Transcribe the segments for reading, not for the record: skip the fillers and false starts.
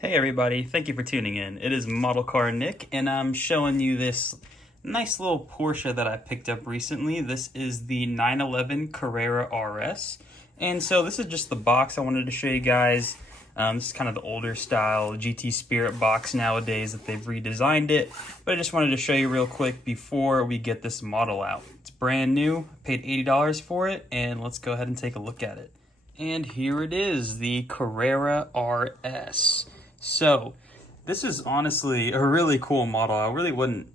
Hey everybody, thank you for tuning in. It is ModelCarNick, and I'm showing you this nice little Porsche that I picked up recently. This is the 911 Carrera RS. And so this is just the box I wanted to show you guys. This is kind of the older style GT Spirit box nowadays that they've redesigned it. But I just wanted to show you real quick before we get this model out. It's brand new, paid $80 for it, and let's go ahead and take a look at it. And here it is, the Carrera RS. So this is honestly a really cool model. I really wasn't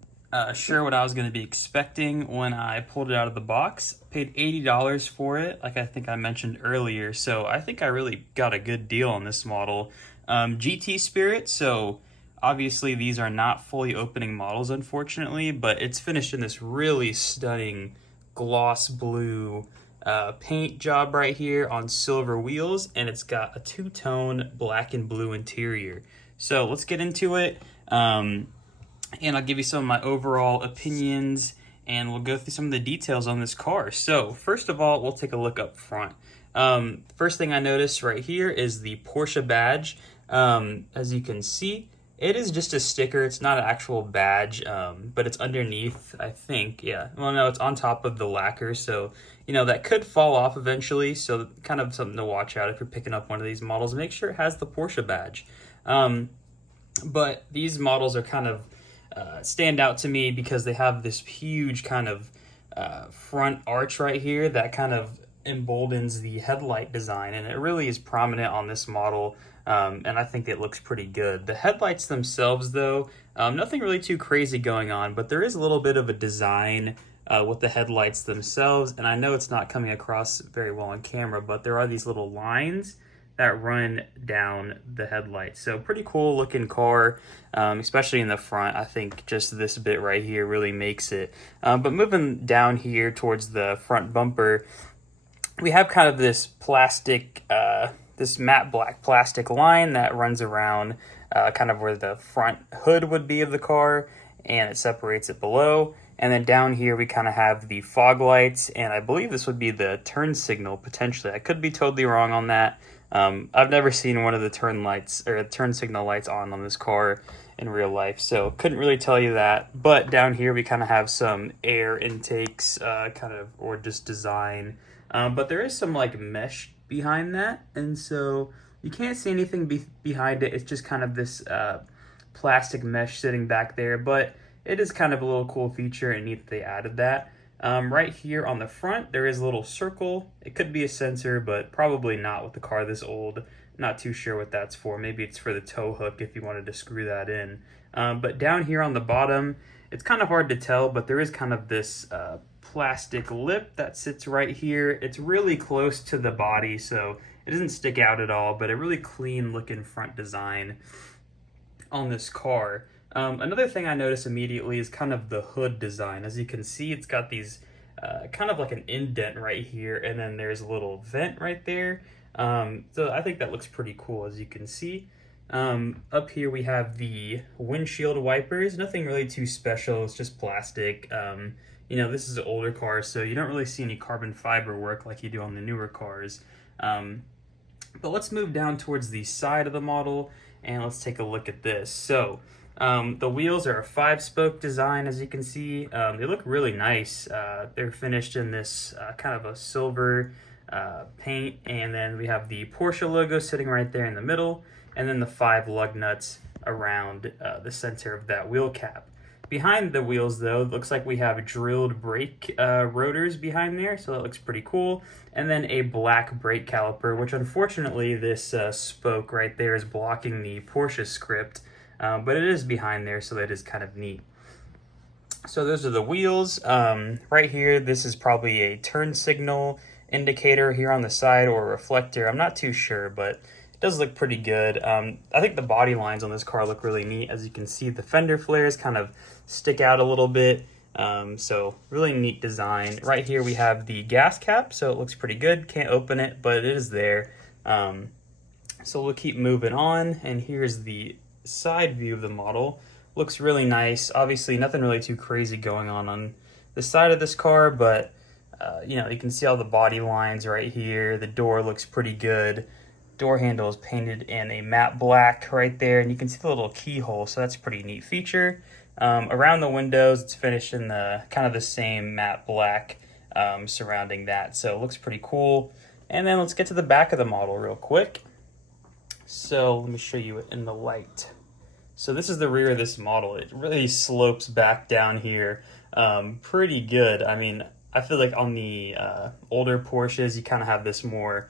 sure what I was going to be expecting when I pulled it out of the box. Paid $80 for it, like I think I mentioned earlier. So I think I really got a good deal on this model. GT Spirit, so obviously these are not fully opening models, unfortunately, but it's finished in this really stunning gloss blue paint job right here on silver wheels, and it's got a two-tone black and blue interior. So let's get into it, and I'll give you some of my overall opinions, and we'll go through some of the details on this car. So first of all, we'll take a look up front. First thing I noticed right here is the Porsche badge. As you can see, it is just a sticker. It's not an actual badge, but it's underneath, I think. Yeah. Well, no, it's on top of the lacquer, so, you know, that could fall off eventually. So kind of something to watch out if you're picking up one of these models. Make sure it has the Porsche badge. But these models are kind of stand out to me because they have this huge kind of front arch right here that kind of emboldens the headlight design, and it really is prominent on this model. And I think it looks pretty good. The headlights themselves, though, nothing really too crazy going on, but there is a little bit of a design with the headlights themselves, and I know it's not coming across very well on camera, but there are these little lines that run down the headlights. So pretty cool looking car, especially in the front. I think just this bit right here really makes it. But moving down here towards the front bumper, we have kind of this plastic, this matte black plastic line that runs around kind of where the front hood would be of the car, and it separates it below. And then down here we kind of have the fog lights, and I believe this would be the turn signal potentially. I could be totally wrong on that. I've never seen one of the turn lights or turn signal lights on this car in real life, so couldn't really tell you that. But down here we kind of have some air intakes, or just design. But there is some like mesh behind that, and so you can't see anything behind it. It's just kind of this plastic mesh sitting back there, but it is kind of a little cool feature, and neat that they added that. Right here on the front, there is a little circle. It could be a sensor, but probably not with the car this old. Not too sure what that's for. Maybe it's for the tow hook if you wanted to screw that in. But down here on the bottom, it's kind of hard to tell, but there is kind of this plastic lip that sits right here. It's really close to the body, so it doesn't stick out at all, but a really clean looking front design on this car. Another thing I noticed immediately is kind of the hood design. As you can see, it's got these kind of like an indent right here, and then there's a little vent right there. So I think that looks pretty cool, as you can see. Up here we have the windshield wipers. Nothing really too special, it's just plastic. You know, this is an older car, so you don't really see any carbon fiber work like you do on the newer cars. But let's move down towards the side of the model, and let's take a look at this. So the wheels are a 5-spoke design, as you can see. They look really nice. They're finished in this kind of a silver paint, and then we have the Porsche logo sitting right there in the middle, and then the 5 lug nuts around the center of that wheel cap. Behind the wheels, though, it looks like we have drilled brake rotors behind there, so that looks pretty cool. And then a black brake caliper, which unfortunately this spoke right there is blocking the Porsche script. But it is behind there, so that is kind of neat. So those are the wheels. Right here, this is probably a turn signal indicator here on the side, or a reflector. I'm not too sure, but it does look pretty good. I think the body lines on this car look really neat. As you can see, the fender flares kind of stick out a little bit. So really neat design. Right here we have the gas cap, so it looks pretty good. Can't open it, but it is there. So we'll keep moving on, and here's the side view of the model. Looks really nice. Obviously nothing really too crazy going on the side of this car, but you know, you can see all the body lines right here. The door looks pretty good. door handle is painted in a matte black right there, and you can see the little keyhole, so that's a pretty neat feature. Around the windows, it's finished in the kind of the same matte black surrounding that, so it looks pretty cool. And then let's get to the back of the model real quick. So let me show you it in the light. So this is the rear of this model. It really slopes back down here pretty good. I mean, I feel like on the older Porsches, you kind of have this more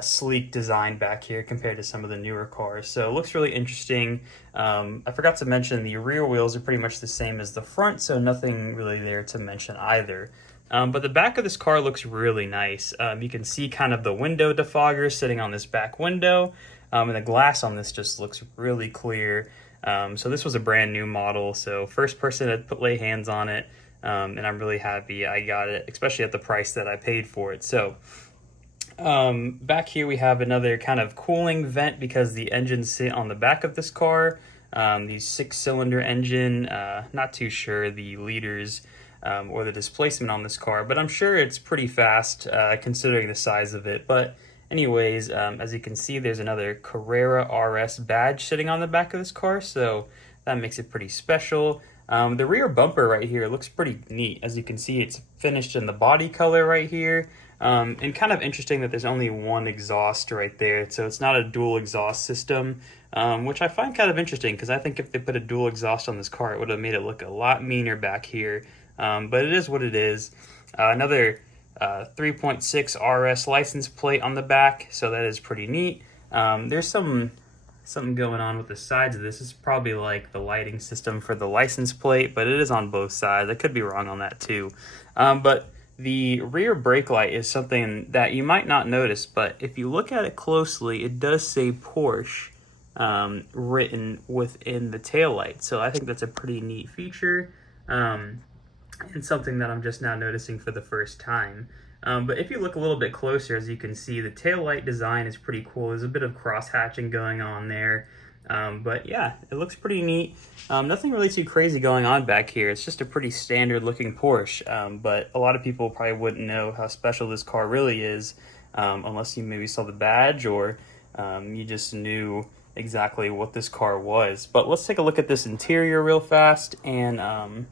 sleek design back here compared to some of the newer cars. So it looks really interesting. I forgot to mention the rear wheels are pretty much the same as the front, so nothing really there to mention either. But the back of this car looks really nice. You can see kind of the window defogger sitting on this back window, and the glass on this just looks really clear. So this was a brand new model, so first person to lay hands on it, and I'm really happy I got it, especially at the price that I paid for it. So back here we have another kind of cooling vent because the engines sit on the back of this car. The 6-cylinder engine, not too sure the liters or the displacement on this car, but I'm sure it's pretty fast considering the size of it. But anyways, as you can see, there's another Carrera RS badge sitting on the back of this car, so that makes it pretty special. The rear bumper right here looks pretty neat. As you can see, it's finished in the body color right here. And kind of interesting that there's only one exhaust right there, so it's not a dual exhaust system, which I find kind of interesting because I think if they put a dual exhaust on this car, it would have made it look a lot meaner back here. But it is what it is. Another 3.6 RS license plate on the back, so that is pretty neat. There's something going on with the sides of this. It's probably like the lighting system for the license plate, but it is on both sides. I could be wrong on that too. But the rear brake light is something that you might not notice, but if you look at it closely, it does say Porsche written within the taillight. So I think that's a pretty neat feature, and something that I'm just now noticing for the first time. But if you look a little bit closer, as you can see, the taillight design is pretty cool. There's a bit of cross-hatching going on there. But yeah, it looks pretty neat. Nothing really too crazy going on back here. It's just a pretty standard looking Porsche. But a lot of people probably wouldn't know how special this car really is unless you maybe saw the badge or you just knew exactly what this car was. But let's take a look at this interior real fast, and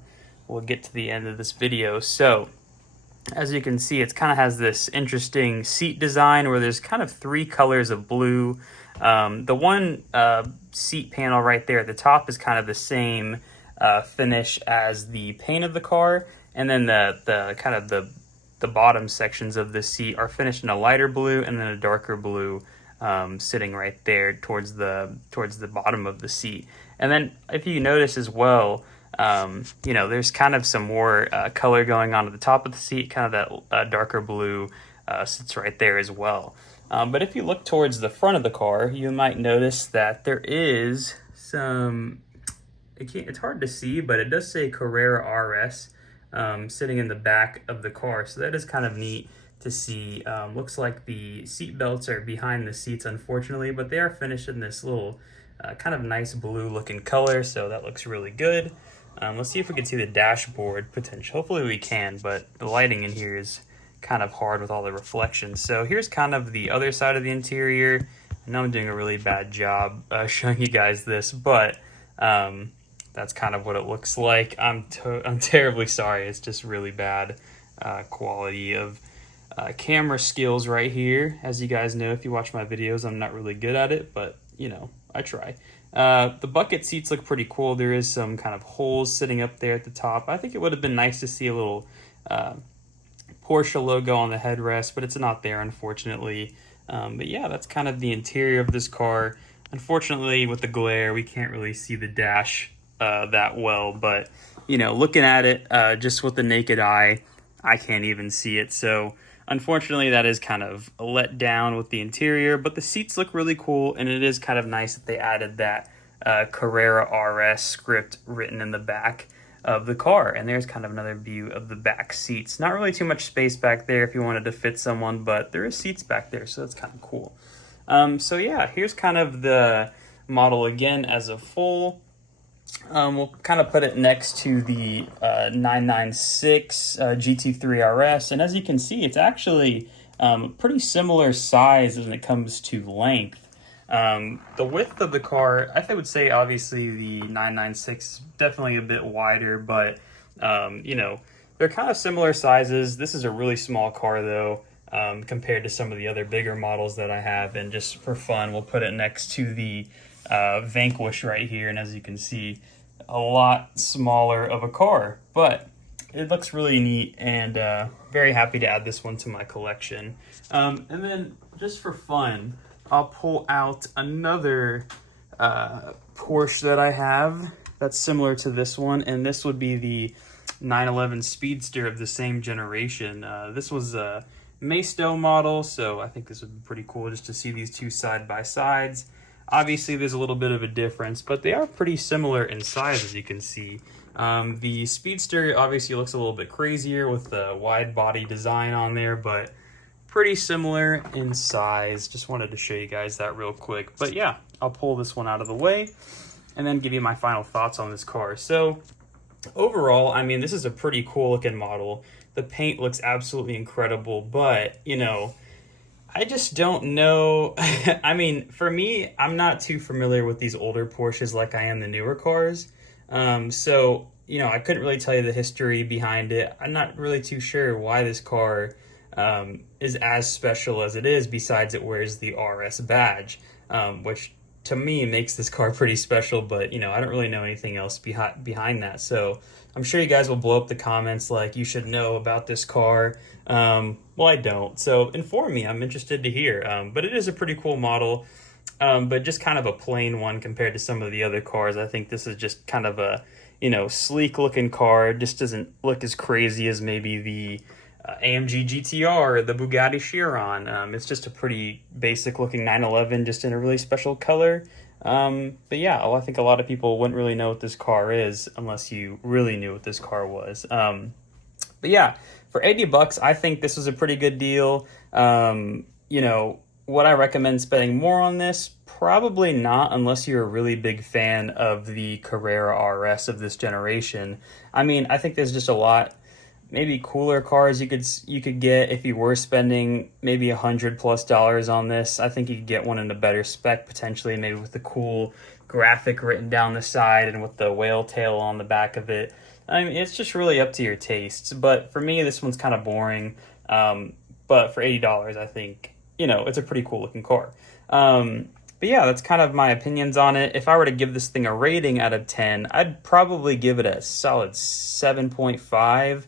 we'll get to the end of this video. So as you can see, it kind of has this interesting seat design where there's kind of 3 colors of blue. The one seat panel right there at the top is kind of the same finish as the paint of the car, and then the kind of the bottom sections of the seat are finished in a lighter blue and then a darker blue sitting right there towards the bottom of the seat. And then if you notice as well, you know, there's kind of some more color going on at the top of the seat, kind of that darker blue sits right there as well. But if you look towards the front of the car, you might notice that there is some, it's hard to see, but it does say Carrera RS sitting in the back of the car. So that is kind of neat to see. Looks like the seat belts are behind the seats, unfortunately, but they are finished in this little kind of nice blue looking color. So that looks really good. Let's see if we can see the dashboard potential. Hopefully we can, but the lighting in here is kind of hard with all the reflections. So here's kind of the other side of the interior. I know I'm doing a really bad job showing you guys this, but that's kind of what it looks like. I'm terribly sorry. It's just really bad quality of camera skills right here. As you guys know, if you watch my videos, I'm not really good at it, but you know, I try. The bucket seats look pretty cool. There is some kind of holes sitting up there at the top. I think it would have been nice to see a little Porsche logo on the headrest, but it's not there, unfortunately. But yeah, that's kind of the interior of this car. Unfortunately, with the glare, we can't really see the dash that well, but you know, looking at it just with the naked eye, I can't even see it. So unfortunately, that is kind of a letdown with the interior, but the seats look really cool, and it is kind of nice that they added that Carrera RS script written in the back of the car. And there's kind of another view of the back seats. Not really too much space back there if you wanted to fit someone, but there is seats back there, so that's kind of cool. So yeah, here's kind of the model again as a full. We'll kind of put it next to the 996 GT3 RS, and as you can see, it's actually pretty similar size when it comes to length. The width of the car, I would say obviously the 996 is definitely a bit wider, but you know, they're kind of similar sizes. This is a really small car though, compared to some of the other bigger models that I have. And just for fun, we'll put it next to the Vanquish right here. And as you can see, a lot smaller of a car, but it looks really neat, and very happy to add this one to my collection. And then just for fun, I'll pull out another Porsche that I have that's similar to this one, and this would be the 911 Speedster of the same generation. This was a Maisto model, so I think this would be pretty cool just to see these two side by sides. Obviously, there's a little bit of a difference, but they are pretty similar in size, as you can see. The Speedster obviously looks a little bit crazier with the wide body design on there, but pretty similar in size. Just wanted to show you guys that real quick. But yeah, I'll pull this one out of the way and then give you my final thoughts on this car. So overall, I mean, this is a pretty cool looking model. The paint looks absolutely incredible, but you know, I just don't know. I mean, for me, I'm not too familiar with these older Porsches like I am the newer cars. So, you know, I couldn't really tell you the history behind it. I'm not really too sure why this car is as special as it is, besides it wears the RS badge, which to me makes this car pretty special, but you know, I don't really know anything else behind that. So I'm sure you guys will blow up the comments like, you should know about this car. Well, I don't, so inform me. I'm interested to hear. But it is a pretty cool model, but just kind of a plain one compared to some of the other cars. I think this is just kind of a, you know, sleek looking car. It just doesn't look as crazy as maybe the AMG GTR or the Bugatti Chiron. It's just a pretty basic looking 911, just in a really special color. But yeah, well, I think a lot of people wouldn't really know what this car is unless you really knew what this car was. But yeah, for 80 bucks, I think this was a pretty good deal. You know, would I recommend spending more on this? Probably not, unless you're a really big fan of the Carrera RS of this generation. I mean, I think there's just a lot maybe cooler cars you could get if you were spending maybe $100+ on this. I think you could get one in a better spec, potentially, maybe with the cool graphic written down the side and with the whale tail on the back of it. I mean, it's just really up to your tastes. But for me, this one's kind of boring. But for $80, I think, you know, it's a pretty cool looking car. But yeah, that's kind of my opinions on it. If I were to give this thing a rating out of 10, I'd probably give it a solid 7.5.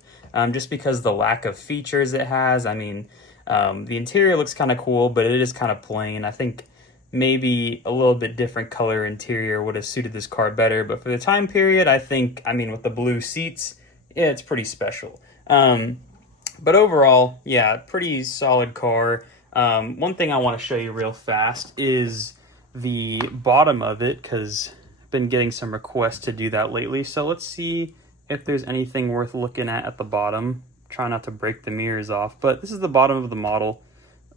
Just because the lack of features it has. I mean, the interior looks kind of cool, but it is kind of plain. I think maybe a little bit different color interior would have suited this car better, but for the time period, I think, I mean, with the blue seats, yeah, it's pretty special. But overall, yeah, pretty solid car. One thing I want to show you real fast is the bottom of it, because I've been getting some requests to do that lately. So let's see if there's anything worth looking at the bottom. Try not to break the mirrors off, but this is the bottom of the model.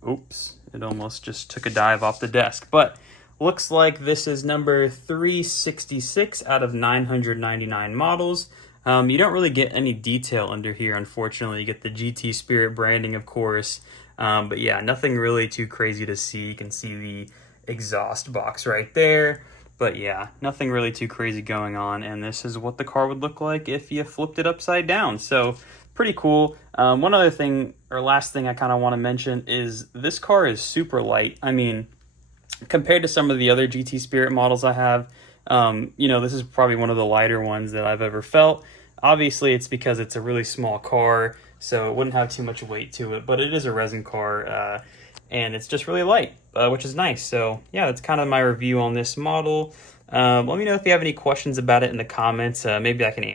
Oops, it almost just took a dive off the desk, but looks like this is number 366 out of 999 models. You don't really get any detail under here, unfortunately. You get the GT Spirit branding, of course, but yeah, nothing really too crazy to see. You can see the exhaust box right there. But yeah, nothing really too crazy going on, and this is what the car would look like if you flipped it upside down. So pretty cool. One other thing, or last thing I kind of want to mention, is this car is super light. I mean, compared to some of the other GT Spirit models I have, you know, this is probably one of the lighter ones that I've ever felt. Obviously, it's because it's a really small car, so it wouldn't have too much weight to it, but it is a resin car, and it's just really light, which is nice. So yeah, that's kind of my review on this model. Let me know if you have any questions about it in the comments. Maybe I can answer.